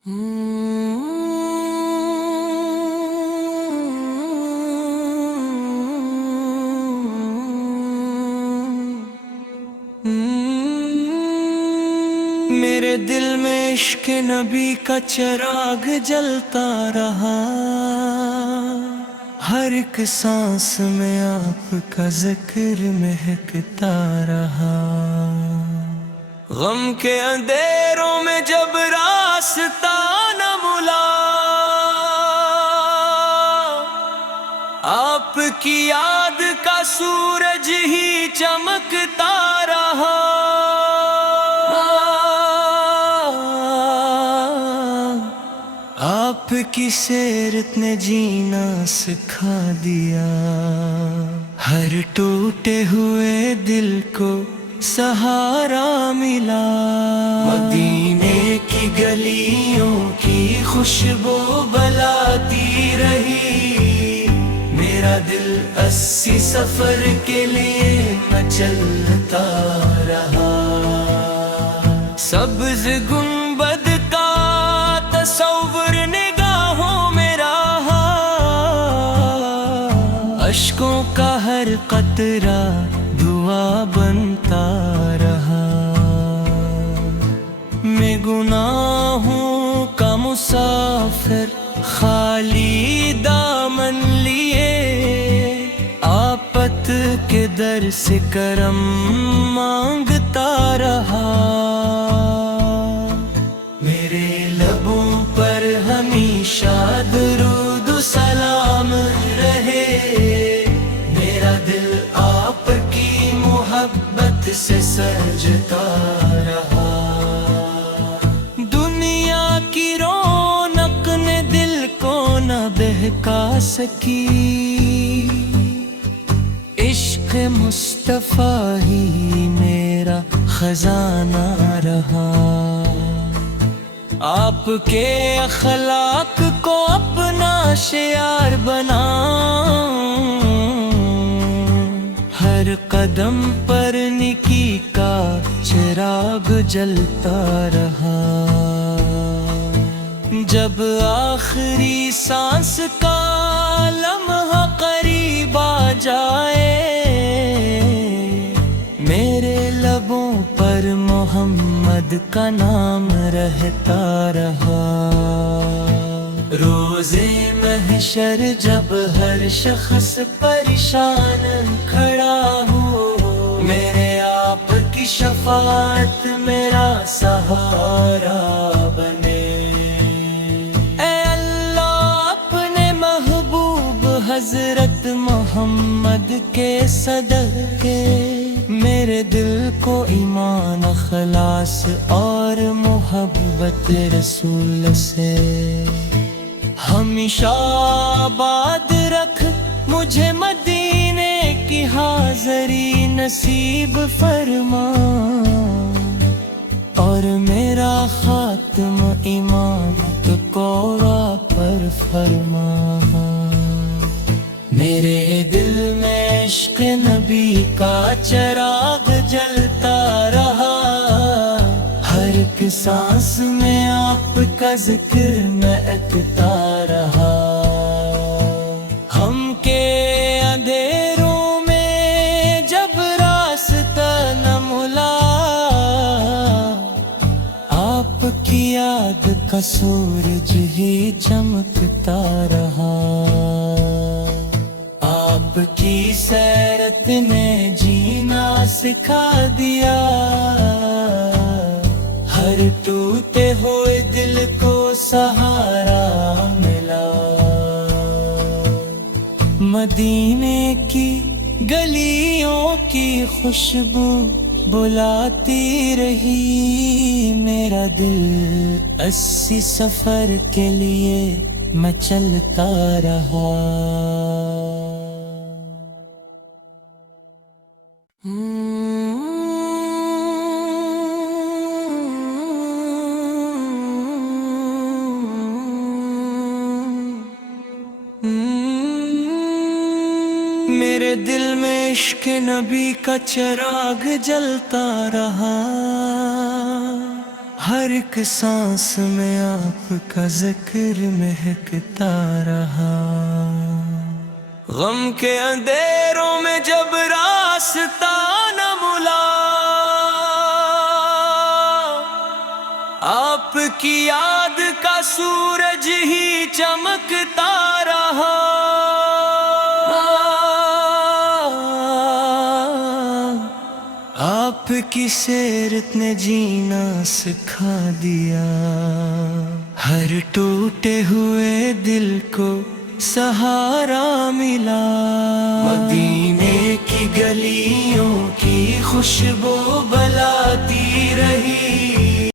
میرے دل میں عشق نبی کا چراغ جلتا رہا، ہر ایک سانس میں آپ کا ذکر مہکتا رہا۔ غم کے اندھیروں میں جب راستہ نہ ملا، آپ کی یاد کا سورج ہی چمکتا رہا۔ آپ کی سیرت نے جینا سکھا دیا، ہر ٹوٹے ہوئے دل کو سہارا ملا۔ مدینے کی گلیوں کی خوشبو بلاتی رہی، میرا دل 80 سفر کے لیے مچلتا رہا۔ سبز گنبد کا تصور نگاہوں میں رہا، اشکوں کا ہر قطرہ دعا بنتا رہا۔ میں گناہوں کا مسافر خالی دامن لیے، آفت کے در سے کرم مانگتا رہا۔ میرے لبوں پر ہمیشہ درود و سلام رہے، میرا دل آپ کی محبت سے سجتا رہا۔ دنیا کی رونق نے دل کو نہ بہکا سکی، عشق مصطفیٰ ہی میرا خزانہ رہا۔ آپ کے اخلاق کو اپنا شعار بناؤں، ہر قدم پر نیکی کا چراغ جلتا رہا۔ جب آخری سانس کا لمحہ قریب آ جائے، میرے لبوں پر محمد کا نام رہتا رہا۔ روزے محشر جب ہر شخص پریشان کھڑا ہو، میرے آپ کی شفاعت میرا سہارا بنے۔ اے اللہ اپنے محبوب حضرت محمد کے صدقے، میرے دل کو ایمان اخلاص اور محبت رسول سے ہمیشہ آباد رکھ۔ مجھے مدینے کی حاضری نصیب فرما، اور میرا خاتم ایمان قورا پر فرما۔ میرے دل میں عشق نبی کا چراغ جلتا رہا، ہر ایک سانس میں آپ کا ذکر مہکتا رہا۔ ہم کے اندھیروں میں جب راستہ نہ ملا، آپ کی یاد کا سورج ہی چمکتا رہا۔ آپ کی سیرت نے جینا سکھا دیا، ہر ٹوٹے ہوئے دل کو سہارا ملا۔ مدینے کی گلیوں کی خوشبو بلاتی رہی، میرا دل 80 سفر کے لیے میں چلتا رہا۔ میرے دل میں عشق نبی کا چراغ جلتا رہا، ہر ایک سانس میں آپ کا ذکر مہکتا رہا۔ غم کے اندھیروں میں جب راستہ نہ ملا، آپ کی یاد کا سورج ہی چمکتا رہا۔ آپ کی سیرت نے جینا سکھا دیا، ہر ٹوٹے ہوئے دل کو سہارا ملا۔ مدینے کی گلیوں کی خوشبو بلاتی رہی،